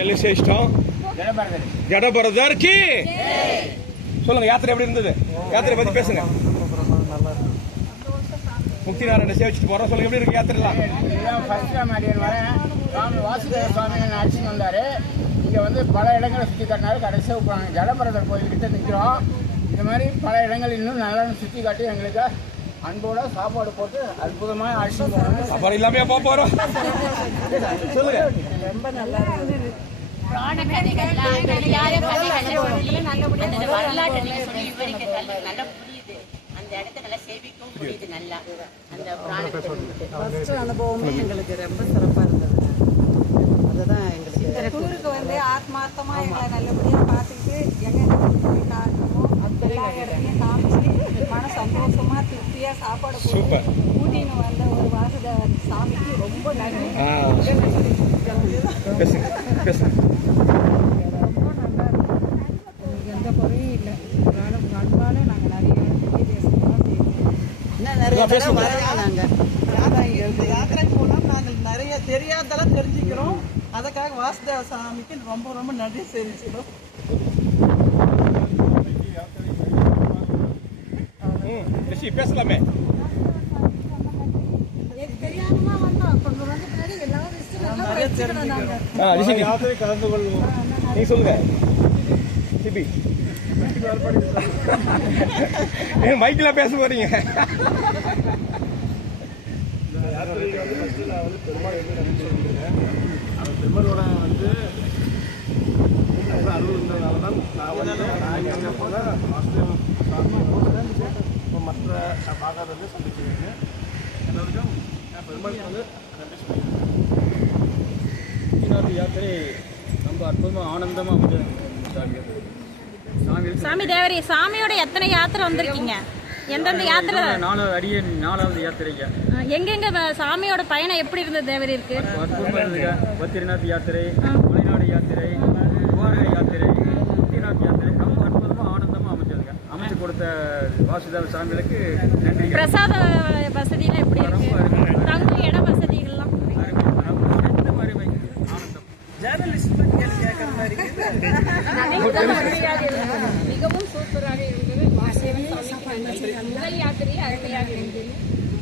இஷ்டம் ஜடபரதர்க்கு சொல்லுங்க. யாத்திரை எப்படி இருந்தது? யாத்திரை பத்தி பேசுங்க. முக்தி நாராயண சேவிச்சுட்டு போறோம். சொல்லுங்க, எப்படி இருக்கு யாத்திரைலாம்? வாசுதேவ சுவாமி அழைச்சிட்டு வந்தாரு. இங்க வந்து பல இடங்களை சுற்றி காட்டினாரு. கடைசியாக ஜடபரதர் கோயில்கிட்ட நிற்கிறோம். இந்த மாதிரி பல இடங்கள் இன்னும் நல்லா சுற்றி காட்டி எங்களுக்கு அன்போட சாப்பாடு போட்டு அற்புதமாக அழைச்சிட்டு போறாங்க. சாப்பாடு இல்லாம போறோம். சொல்லுங்க. ரொம்ப நல்லா இருந்தது. அனுபவமே எங்களுக்கு ரொம்ப சிறப்பா இருந்தது. அதுதான் எங்களுக்கு டூருக்கு வந்து ஆத்மார்த்தமா எங்களை நல்லபடியா பார்த்துக்கிட்டு எங்க காரணமோ எல்லா இடத்தையும் காமிச்சு மன சந்தோஷமா திருப்தியா சாப்பாடு போட்டு ஊட்டின்னு வந்த ஒரு வாசுதேவன் சாமிக்கு ரொம்ப நன்றி. எந்த குறையும் இல்லை. நண்பாலே நாங்கள் நிறைய யாத்திரைக்கு போனால் நாங்கள் நிறைய தெரியாதெல்லாம் தெரிஞ்சுக்கிறோம். அதுக்காக வாசுதேவ சாமிக்கு ரொம்ப ரொம்ப நன்றி தெரிவிச்சுக்கிறோம். பேசலாமே. கலந்து கொள்வோம். நீ சொல்லுங்க. மைக்கில் பேச போறீங்க. பெருமாளோட வந்து அருள் இருந்ததுனால தான் மற்ற பாகாதது சந்திச்சுருக்கேன். எல்லாருக்கும் பெருமாளுக்கு வந்து நன்றி சொல்லியிருக்கேன். யாத்திரை ரொம்ப அற்புதமாக ஆனந்தமாக சாமி தேவரி சாமியோட எத்தனை யாத்திரை வந்திருக்கீங்க? எந்தெந்த யாத்திரை? நாலாவது யாத்திரைங்க. எங்கெங்க சாமியோட பயணம் எப்படி இருந்தது தேவரி இருக்கு? அற்புதமாக இருந்துங்க. பத்ரிநாத் யாத்திரை, மலைநாடு யாத்திரை, குமார யாத்திரை, முக்திநாத் யாத்திரை ரொம்ப அற்புதமாக ஆனந்தமாக அமைஞ்சதுங்க. அமைச்சு கொடுத்த வாசுதேவ சாமிகளுக்கு நன்றி. பிரசாத வசதியெல்லாம் எப்படி இருக்கு? தங்கும் இட வசதிகள்லாம் மிகவும் சூப்பராக இருந்தது. முதல் யாத்திரையே அருமையாக இருந்தது.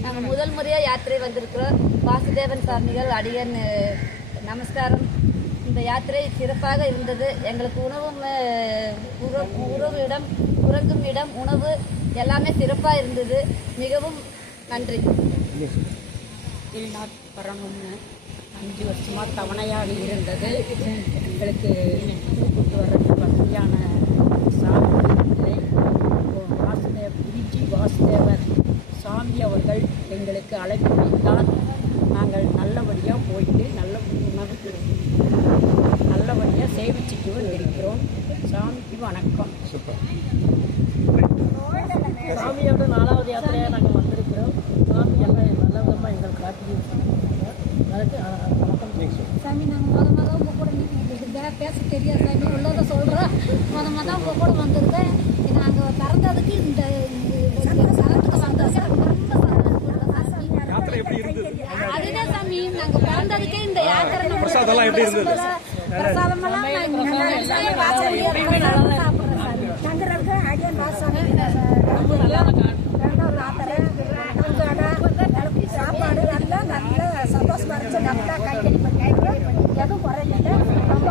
நாங்கள் முதல் முறையாக யாத்திரை வந்திருக்கிறோம். வாசுதேவன் சுவாமிகள் அடியன் நமஸ்காரம். இந்த யாத்திரை சிறப்பாக இருந்தது. எங்களுக்கு உணவும் உறவு இடம், உறங்கும் இடம், உணவு எல்லாமே சிறப்பாக இருந்தது. மிகவும் நன்றி. வரணும்னு 5 வருஷமாக தவணையாக இருந்தது. எங்களுக்கு கூப்பிட்டு வர்றதுக்கு வசதியான சாமி வாசுதேவர் சாமி அவர்கள் எங்களுக்கு அழைப்பு வைத்தால் நாங்கள் நல்லபடியாக போயிட்டு நல்ல உணவு நல்லபடியாக சேவிச்சுட்டு இருக்கிறோம். சாமிக்கு வணக்கம். சாமியோட 4வது யாத்திரையாக நாங்கள் வந்திருக்கிறோம். சாமி எல்லாம் நல்ல விதமாக எங்களுக்கு காட்டி அதுக்கு வணக்கம். சாமி நாங்கள் முத உங்கள் கூட பேச தெரியாது சாமி, உள்ளதை சொல்கிறோம். முத உங்கள் கூட வந்திருக்கேன். நாங்கள் பிறந்ததுக்கு இந்த சனத்துக்கு சந்தோஷம், ரொம்ப அதுதான் சாமி. நாங்கள் பிறந்ததுக்கே இந்த யாத்திரை பிரசாதம்லாம் எப்படி இருந்தது? பிரசாதமெல்லாம் சாப்பிட்றேன் சாமி. தங்குறதுக்கு அடியன் வாசனை சாப்பாடு நல்லா நல்ல சந்தோஷமா இருந்துச்சு. நல்லா கைத்தறி எதுவும் குறையில ரொம்ப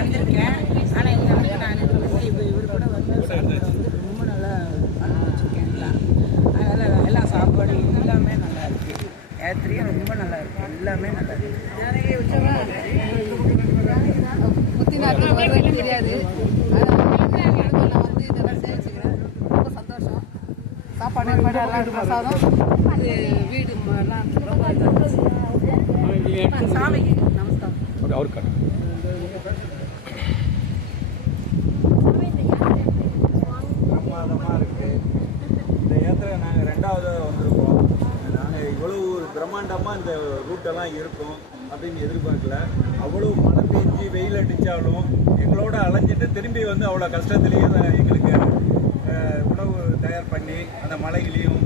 வந்திருக்கேன். ஆனால் இங்கே வந்து நான் இவர் கூட வந்து ரொம்ப நல்லா அனுபவிச்சிருக்கேன். அதனால் எல்லாம் சாப்பாடு எல்லாமே நல்லா இருக்குது. யாத்திரையும் ரொம்ப நல்லா இருக்குது. எல்லாமே நல்லா இருக்குது. முத்திநாட்டில் வரவே தெரியாது. வந்து இதெல்லாம் சேவிச்சுக்கிறேன். ரொம்ப சந்தோஷம். சாப்பாடு எல்லாம் பிரசாதம் வீடு எல்லாம் ரொம்ப சாமிக்கு நமஸ்காரம். அவருக்கு பிரமாதமாக இருக்குது. இந்த யாத்திரை நாங்கள் 2வது வந்திருக்கோம். நாங்கள் இவ்வளோ ஒரு பிரம்மாண்டமாக இந்த ரூட்டெல்லாம் இருக்கும் அப்படின்னு எதிர்பார்க்கல. அவ்வளோ மழை பெஞ்சு வெயில் அடித்தாலும் எங்களோட அலைஞ்சிட்டு திரும்பி வந்து அவ்வளோ கஷ்டத்துலேயே எங்களுக்கு உணவு தயார் பண்ணி அந்த மலையிலையும்